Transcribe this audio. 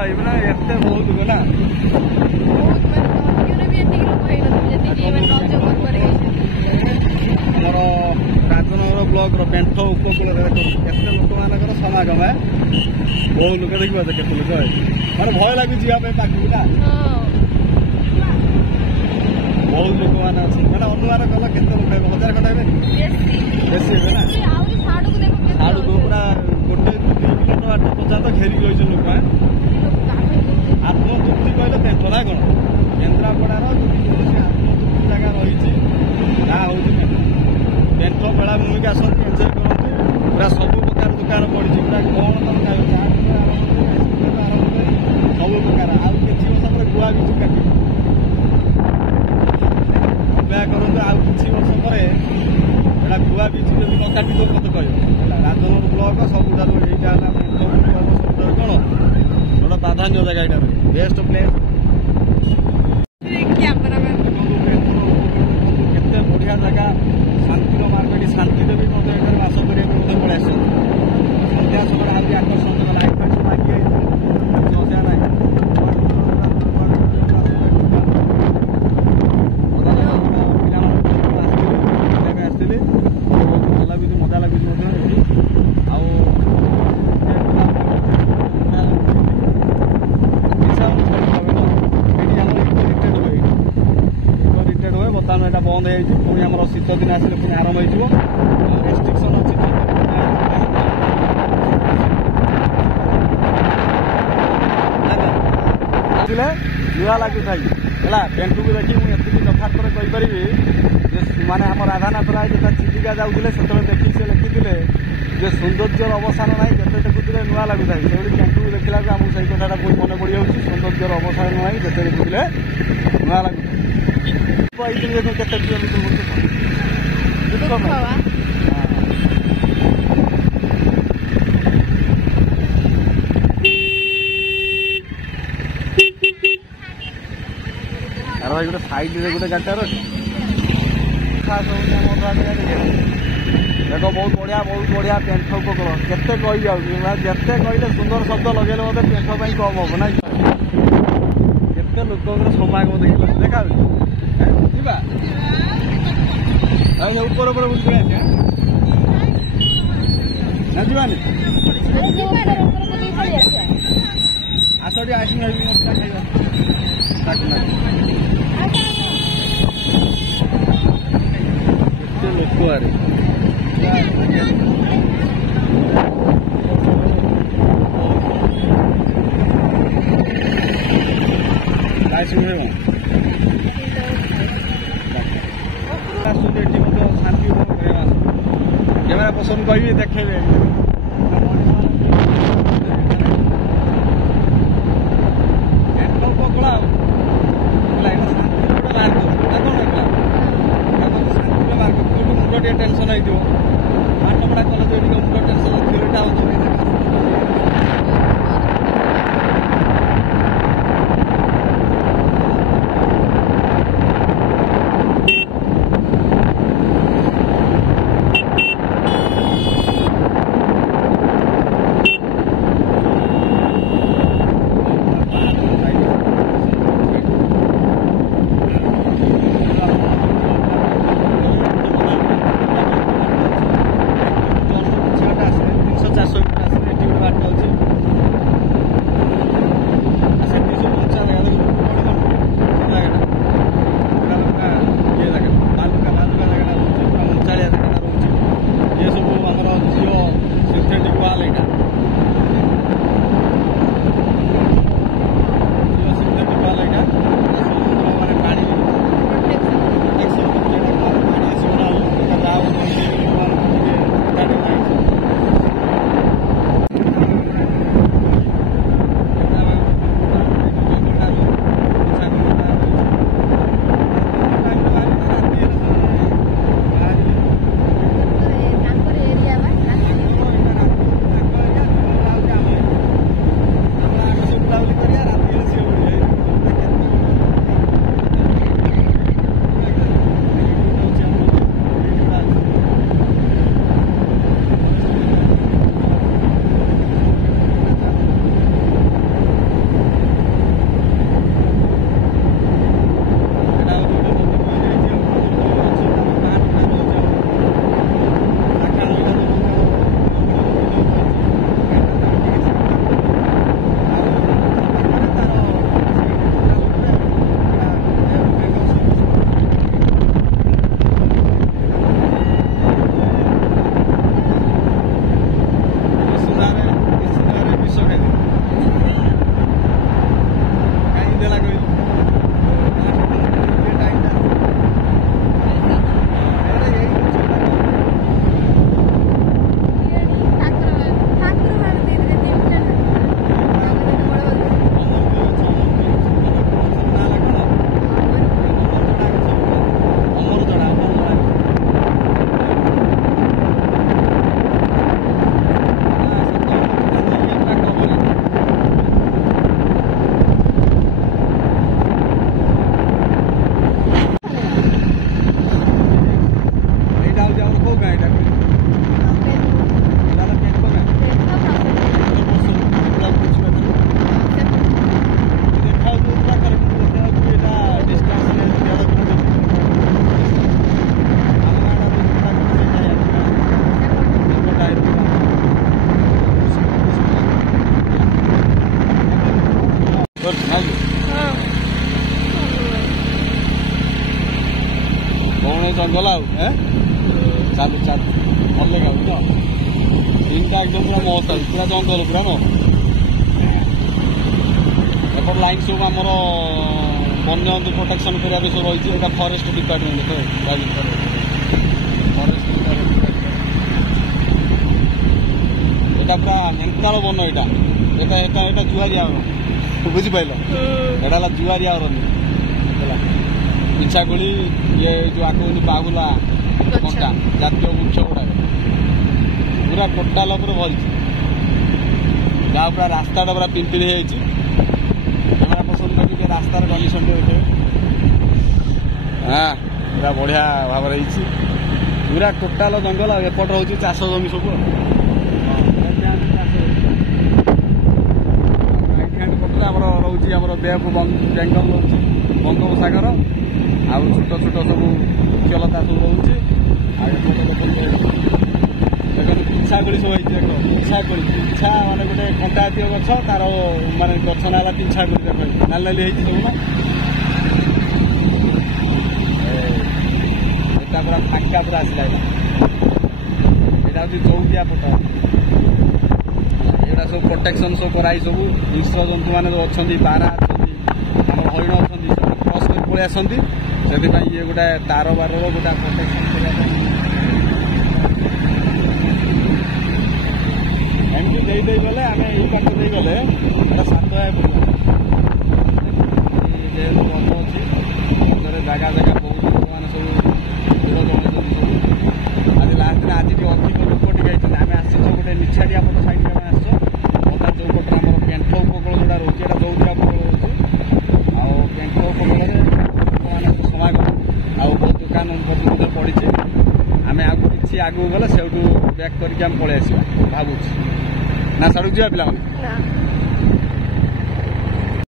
भाई ना एते बहुत को ना ଆମର ରାଜନଗର ବ୍ଲକର ପେଣ୍ଠ ଉପକୂଳରେ କେତେ ଲୋକମାନଙ୍କର ସମାଗମ ବହୁ ଲୋକ ଦେଖିବା କେତେ ଲୋକ ମାନେ ଭୟ ଲାଗୁଛି ଯିବା ପାଇଁ ପାଖକୁ ନା ବହୁତ ଲୋକମାନେ ଅଛି ମାନେ ଅନୁମାନ କଲ କେତେ ଲୋକ ହେବେ 1000 ଖଣ୍ଡେ ହେବେ ବେଶୀ ହେବେ ନା ସାଡକୁ ପୁରା 1-2 କିଲୋମିଟର ବାଟ ପର୍ଯ୍ୟନ୍ତ ଘେରିକି ରହିଛନ୍ତି ଲୋକ ଆତ୍ମତୃପ୍ତି କହିଲେ ପେଣ୍ଠ ନା କଣ କେନ୍ଦ୍ରାପଡ଼ାର ଯଦି କୌଣସି ଆତ୍ମତୃପ୍ତି ଜାଗା ରହିଛି ତାହା ହଉଛି ପେଣ୍ଠ ବେଳାଭୂମିକି ଆସନ୍ତୁ ଏନ୍ଜୟ କରନ୍ତୁ ପୁରା ସବୁ ପ୍ରକାର ଦୋକାନ ପଡ଼ିଛି ପୁରା କଣ ତମେ ଖାଇବ ଆରମ୍ଭ କରି ସବୁ ପ୍ରକାର ଆଉ କିଛି ବର୍ଷ ପରେ ଗୁଆ ବିଜୁ କାଟିବ ଅପେକ୍ଷା କରନ୍ତୁ ଆଉ କିଛି ବର୍ଷ ପରେ ଏଇଟା ଗୁଆ ବିଜୁ ଯଦି ନ କାଟିବ ମତେ କହିବ ହେଲା ରାଜନଗର ବ୍ଲକ ସବୁଠାରୁ ଏଇଟା ହେଲା ପେଣ୍ଠ ସବୁଠାରୁ କଣ ଗୋଟେ ପ୍ରାଧାନ୍ୟ ଜାଗା ଏଇଟା ବେଷ୍ଟ ପ୍ଲେସ୍ କେତେ ବଢିଆ ଜାଗା ଶାନ୍ତିର ମାର୍କେଟ ଶାନ୍ତି ଦେବୀ ମଧ୍ୟ ଏଠାରେ ବାସ କରିବାକୁ ମଧ୍ୟ ପଳେଇ ଆସିଛନ୍ତି ସନ୍ଧ୍ୟା ସମୟରେ ଆହୁରି ଆକର୍ଷଣ ଲାଇଟ୍ ଫାଇଟ୍ ସବୁ ଲାଗି ଯାଇଛି ଅସୁବିଧା ନାହିଁ ପିଲାମାନେ ଆସିଥିଲି ବହୁତ ଭଲ ଲାଗୁଛି ମଜା ଲାଗୁଛି ମଧ୍ୟ ଏଠି ଆଉ ବର୍ତ୍ତମାନ ଏଇଟା ବନ୍ଦ ହେଇଯାଇଛି ପୁଣି ଆମର ଶୀତ ଦିନ ଆସିଲେ ପୁଣି ଆରମ୍ଭ ହେଇଯିବ ରେଷ୍ଟ୍ରିକ୍ସନ ଅଛି ଆସିଲେ ନୂଆ ଲାଗୁଥାଏ ହେଲା ପେଣ୍ଠୁକୁ ଦେଖି ମୁଁ ଏତିକି ଯଥାର୍ଥରେ କହିପାରିବି ଯେ ମାନେ ଆମ ରାଧାନାଥ ରାୟ ଯେତେବେଳେ ଚିଲିକା ଯାଉଥିଲେ ସେତେବେଳେ ଦେଖି ସେ ଲେଖିଥିଲେ ଯେ ସୌନ୍ଦର୍ଯ୍ୟର ଅବସାନ ନାହିଁ ଯେତେ ଦେଖୁଥିଲେ ନୂଆ ଲାଗୁଥାଏ ସେଭଳି ପେଣ୍ଠୁକୁ ଦେଖିଲାକୁ ଆମକୁ ସେଇ କଥାଟା ବହୁତ ମନେ ପଡ଼ିଯାଉଛି ସୌନ୍ଦର୍ଯ୍ୟର ଅବସାନ ନାହିଁ ଯେତେ ଦେଖୁଥିଲେ ନୂଆ ଲାଗୁଥାଏ देखो केते किलोमीटर भाई गोटे साइड रे गोटे गाड़ी देख बहुत बढ़िया पेंठ उपकूल केते कही जाऊँगी जिते कहले सुंदर शब्द लगे मत पेंठ कम हम ना केते लोक समागम देखा ଯିବା ଉପର ବୁଲି ନା ଯିବାନି ଆସ ଟିକେ ଆସିକି ଖାଇବା କେତେ ଲୋକ ଆରେ ଆସିବେ शांति कैमेरा पसंद करी देखे उपकूल मुंड टे टेनसन हो पाठ पढ़ा कले मुंड टेनसन थ्योरीटा जंगल आउ चालू चालू भल लगे तो दिनटा एकदम पूरा मस्त है पूरा जंगल पूरा न एपट लाइन सब आमर वन्य जंतु प्रोटेक्शन करने सब रही है फरेस्ट डिपार्टमेंट फरेस्ट এটা পুরা হেঙ্কাল বন এটা এটা এটা এটা জুয়ারিয়া বুঝিপাইল এটা হল জুয়ারিয়া অরণ্য পিছাগুড়ি ইয়ে যে আগুনি বাহুলা কଣ୍ଟା ଜାତୀୟ ବୃକ୍ଷ ଗୁଡ଼ାକ ପୁରା ଟୋଟାଲ ଉପରେ ଭରିଛି ଯାହା ପୁରା ରାସ୍ତାଟା ପୁରା ପିମ୍ପିରି ହେଇଯାଇଛି କ୍ୟାମେରା ପସନ୍ଦ ଟିକେ ରାସ୍ତାର କଣ୍ଡିସନ ଟିକେ ଦେଖିବେ ହଁ ପୁରା ବଢ଼ିଆ ଭାବରେ ହେଇଛି ପୁରା ଟୋଟାଲ ଜଙ୍ଗଲ ଏପଟ ହେଉଛି ଚାଷ ଜମି ସବୁ ଆମର ରହୁଛି ଆମର ବେ ଅଫ୍ ବେଙ୍ଗଲ ରହୁଛି ବଙ୍ଗୋପସାଗର ଆଉ ଛୋଟ ଛୋଟ ସବୁ ବୃକ୍ଷଲତା ସବୁ ରହୁଛି ଆଉ ଏପଟେ ଦେଖନ୍ତୁ ପିଛାକୋଳି ସବୁ ହେଇଛି ଦେଖ ପିଛାକୋଳି ପିଛା ମାନେ ଗୋଟେ କଣ୍ଟା ଜାତୀୟ ଗଛ ତାର ମାନେ ଗଛ ନା ହେଲା ପିଛାକୋଳି ଦେଖ ନାଲି ନାଲି ହେଇଛି ସବୁ ନା ଏଟା ପୁରା ଫାଙ୍କା ପୁରା ଆସିଲା ଏଇଟା ହେଉଛି ଚୌକିଆ ପଟ ଏଗୁଡ଼ା ସବୁ ପ୍ରୋଟେକ୍ସନ୍ ସବୁ କରାଇ ସବୁ ହିଂସ୍ର ଜନ୍ତୁ ମାନେ ଯେଉଁ ଅଛନ୍ତି ବାରା ଅଛନ୍ତି ଆମର ହରିଣ ଅଛନ୍ତି ସେମାନେ କ୍ରସ୍ କରି ପଳେଇ ଆସନ୍ତି ସେଥିପାଇଁ ଇଏ ଗୋଟେ ତାର ବାରର ଗୋଟେ ପ୍ରୋଟେକ୍ସନ୍ କରିବା ପାଇଁ ଏମିତି ଦେଇ ଗଲେ ଆମେ ଏଇ ପାଖ ଦେଇଗଲେ ଏଇଟା ସାତ ପଡ଼ିବ ଯେହେତୁ ଗଛ ଅଛି ଗଛରେ ଜାଗା ଜାଗା ବହୁତ ଲୋକମାନେ ସବୁ ଭିଡ଼ ଜଣେଇଛନ୍ତି ସବୁ ଆଜି ଲାଷ୍ଟ ଦିନ ଆଜି ଟିକେ ଅଧିକ ଲୋକ ଟିକେ ହେଇଛନ୍ତି ଆମେ ଆସିଛୁ ଗୋଟେ ନିଛାଟିଆ ପଟ ସାଇଡ଼୍ ଆମେ ଆସିଛୁ ଯୋଉପଟରେ ଆମର ପେଣ୍ଠ ଉପକୂଳ ଯୋଉଟା ରହୁଛି ଏଇଟା ଦୌଦିଆ ଉପକୂଳ ରହୁଛି ଆଉ ପେଣ୍ଠ ଉପକୂଳରେ ଲୋକମାନେ ସମାଗମ ଆଉ ବହୁତ ଦୋକାନ ମଧ୍ୟ ପଡ଼ିଛି ଆମେ ଆଉ କିଛି ଆଗକୁ ଗଲେ ସେଇଠୁ ବ୍ୟାକ୍ କରିକି ଆମେ ପଳେଇ ଆସିବା ଭାବୁଛି ନା ସାଡ଼କୁ ଯିବା ପିଲାମାନେ